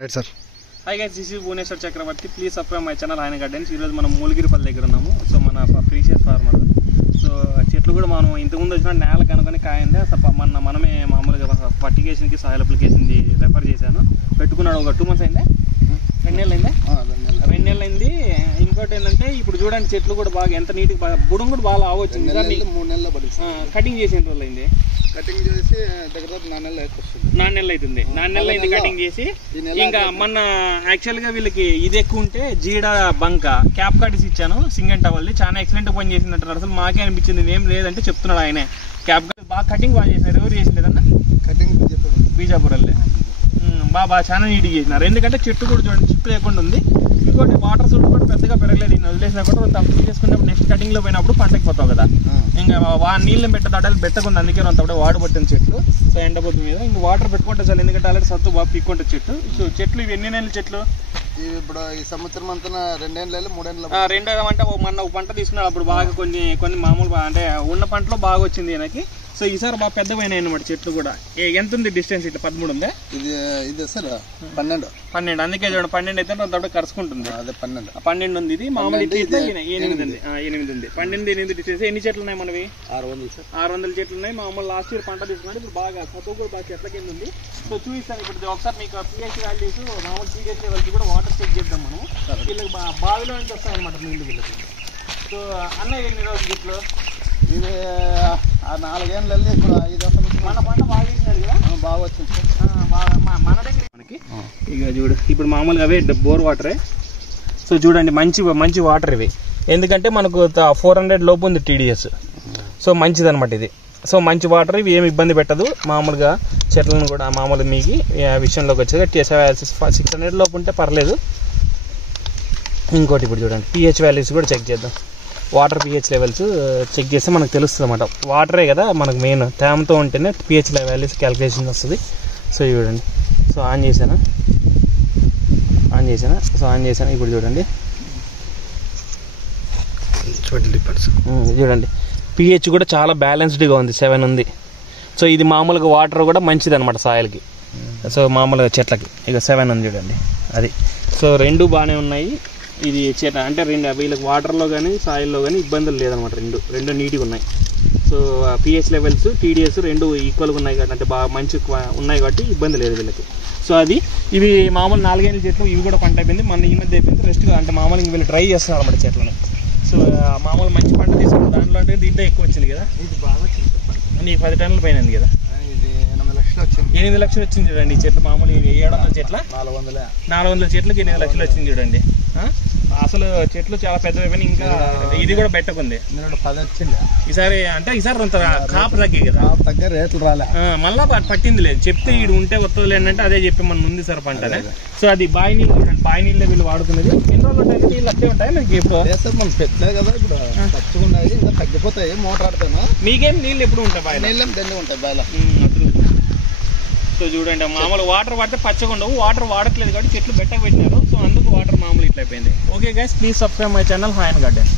Right sir. Hi guys, this is Bhuvaneshwar Chakravarthi. Please subscribe my channel ఆయన gardens. ఈరోజు మనం మూలగిరిపల్లి దగ్గర ఉన్నాము. సో మన ప్రీషియస్ ఫార్మర్. సో చెట్లు కూడా మనం ఇంతకుముందు వచ్చిన నేల కనుకొని కాయండి. అసలు మనమే మామూలుగా ఫర్టిగేషన్కి సాయిల్ అప్లికేషన్కి రెఫర్ చేశాను. పెట్టుకున్నాడు ఒక 2 months అయిందా, 2 నెలలు అయిందా, 2 నెలలు అయింది. ఇంకోటి ఏంటంటే ఇప్పుడు చూడండి చెట్లు కూడా బాగా ఎంత నీట్గా బుడం కూడా బాగా ఆవచ్చింది. 3 నెలలు పడుతుంది. కటింగ్ చేసి ఎన్ని రోజులు అయింది? కటింగ్ చేసి దగ్గర 4 నెలలు అవుతుంది. 4 నెలలు అవుతుంది. 4 నెలలు అయింది కటింగ్ చేసి. ఇంకా మొన్న యాక్చువల్గా వీళ్ళకి ఇది ఎక్కువ ఉంటే జీడ బంక క్యాప్ కట్టిసి ఇచ్చాను. సింగంట వాళ్ళది చాలా ఎక్సలెంట్ పని చేసింది అంటారు. అసలు మాకే అనిపించింది ఏం లేదంటే చెప్తున్నాడు ఆయనే. క్యాప్ కట్ బాగా కటింగ్ బాగా చేసినారు. ఎవరు చేసిండేదన్నా? కటింగ్ బీజాపురల్లే బాగా చాలా నీట్గా చేసినారు. ఎందుకంటే చెట్టు కూడా చూడండి చిక్కు లేకుండా ఉంది. ఇంకోటి వాటర్ సూట్ కూడా పెద్దగా పెరగలేదు. నేను వదిలేసినా కూడా తప్పు చేసుకున్నప్పుడు నెక్స్ట్ కటింగ్లో పోయినప్పుడు పంటకి పోతావు కదా, ఇంకా నీళ్ళని పెట్టదాడాలి పెట్టకుండా. అందుకే అంతప్పుడు వాడు పట్టిన చెట్లు. సో ఎండబొద్దు మీద ఇంకా వాటర్ పెట్టుకుంటే చాలు. ఎందుకంటే అలాంటి సత్తు బాగా పీక్కుంటే చెట్టు. సో చెట్లు ఇవి ఎన్ని నెలల చెట్లు? ఇప్పుడు ఈ సంవత్సరం అంతా 2 ఏళ్ళు 3 ఏళ్ళు. 2 అంటే మొన్న ఒక పంట తీసుకున్నాడు. అప్పుడు బాగా కొన్ని మామూలు అంటే ఉన్న పంటలో బాగా వచ్చింది ఈయనకి. సో ఈసారి బాగా పెద్దవైనాయి అన్నమాట చెట్లు కూడా. ఎంత ఉంది డిస్టెన్స్? ఇట్లా 13 ఉందా? ఇది సార్ 12. అందుకే చూడండి 12 అయితే అంత కరుచుకుంటుంది. అదే 12 ఉంది. ఇది మామూలు 8 ఉంది. 8 ఉంది. 12, 8 డిస్టెన్స్. ఎన్ని చెట్లు ఉన్నాయి మనవి? 600 సార్. 600 చెట్లు ఉన్నాయి. మామూలు లాస్ట్ ఇయర్ పంట తీసుకున్నాడు. ఇప్పుడు బాగా చదువు కూడా బాగా చెట్ల కింద ఉంది. సో చూపిస్తాను ఇప్పుడు ఒకసారి మీకు pH వాల్యూస్ మామూలు pH లెవెల్స్ కూడా వాటర్ చెక్ చేద్దాం మనం. వీళ్ళకి బావిలో నుంచి వస్తాయన్నమాట నీళ్ళు వీళ్ళకి. సో అన్నయ్య ఎన్ని రోజులు చెట్లు? ఇది 4 ఏళ్ళు వెళ్ళి ఇప్పుడు 5 సంవత్సరం. మన పంట బాగా వేసినాడు కదా, బాగా వచ్చింది మన దగ్గర మనకి. ఇక చూడు ఇప్పుడు మామూలుగా అవే బోర్ వాటరే. సో చూడండి మంచి వాటర్ ఇవి. ఎందుకంటే మనకు 400 లోపు ఉంది TDS. సో మంచిది అనమాట ఇది. సో మంచి వాటర్ ఇవి, ఏమి ఇబ్బంది పెట్టదు. మామూలుగా చెట్లను కూడా మామూలుగా మీకు విషయంలోకి వచ్చేది 600 లోపు ఉంటే పర్లేదు. ఇంకోటి ఇప్పుడు చూడండి pH వాల్యూస్ కూడా చెక్ చేద్దాం. వాటర్ pH లెవెల్స్ చెక్ చేస్తే మనకు తెలుస్తుంది అన్నమాట. వాటరే కదా మనకు మెయిన్. తేమతో ఉంటేనే pH వాల్యూస్ క్యాలిక్యులేషన్ వస్తుంది. సో చూడండి. సో ఆన్ చేశాను. ఇప్పుడు చూడండి 20%. చూడండి pH కూడా చాలా బ్యాలెన్స్డ్గా ఉంది. 7 ఉంది. సో ఇది మామూలుగా వాటర్ కూడా మంచిది అనమాట సాయిల్కి. సో మామూలుగా చెట్లకి ఇక 7 ఉంది చూడండి. అది సో 2 బాగానే ఉన్నాయి. ఇది చెట్ల అంటే వీళ్ళకి వాటర్లో కానీ సాయిల్లో కానీ ఇబ్బందులు లేదనమాట. రెండు నీట్గా ఉన్నాయి. సో pH లెవెల్స్ TDS 2 ఈక్వల్గా ఉన్నాయి కాబట్టి, అంటే బాగా మంచి ఉన్నాయి కాబట్టి ఇబ్బంది లేదు వీళ్ళకి. సో అది ఇవి మామూలు 4 ఏళ్ళ చెట్లు. ఇవి కూడా పంట అయిపోయింది. మన ఈ మధ్య అయిపోయింది. రెస్ట్గా అంటే మామూలుగా వీళ్ళు డ్రై చేస్తున్నారు అనమాట చెట్లను. సో మామూలు మంచి పంట తీసుకున్నాం. దాంట్లో అంటే దీంట్లో ఎక్కువ వచ్చింది కదా. ఇది బాగా వచ్చింది. నీకు 10 టన్నుల పైన ఉంది కదా. ఇది 8 లక్షలు వచ్చింది. 8 లక్షలు వచ్చింది చూడండి ఈ చెట్లు. మామూలు 700 చెట్ల 400 చెట్లకి 8 లక్షలు వచ్చింది చూడండి. అసలు చెట్లు చాలా పెద్దవి. ఇంకా ఇది కూడా బెట్టకుంది. 10 వచ్చింది ఈసారి. అంటే ఈసారి కొంత కాపు తగ్గి కదా, తగ్గ రేట్లు రాలే. మళ్ళా పట్టింది లేదు. చెప్తే ఈడు ఉంటే వస్తుంది ఏంటంటే అదే చెప్పి మన ఉంది సార్ పంటనే. సో అది బావి నీళ్ళు చూడండి. బావి నీళ్ళే వీళ్ళు వాడుతున్నది. ఎన్ని రోజులు ఉంటాయి? నీళ్ళు అట్లే ఉంటాయి మీకు ఎప్పుడు? మనం పెట్టలే కదా ఇప్పుడు పచ్చిగా ఉన్నాయి. ఇంకా తగ్గిపోతాయి. మోటార్ ఆడుతాను. మీకేం నీళ్ళు ఎప్పుడు ఉంటాయి? బావి నీళ్ళేం దండి ఉంటాయి బాగా. సో చూడండి మామూలు వాటర్ వాడితే పచ్చగా ఉండవు. వాటర్ వాడట్లేదు కాబట్టి చెట్లు బెట్టకు పెట్టినారు. సో అందుకు వాటర్ మామూలు ఇట్లా అయిపోయింది. Okay guys, please subscribe my channel ఆయన గార్డెన్.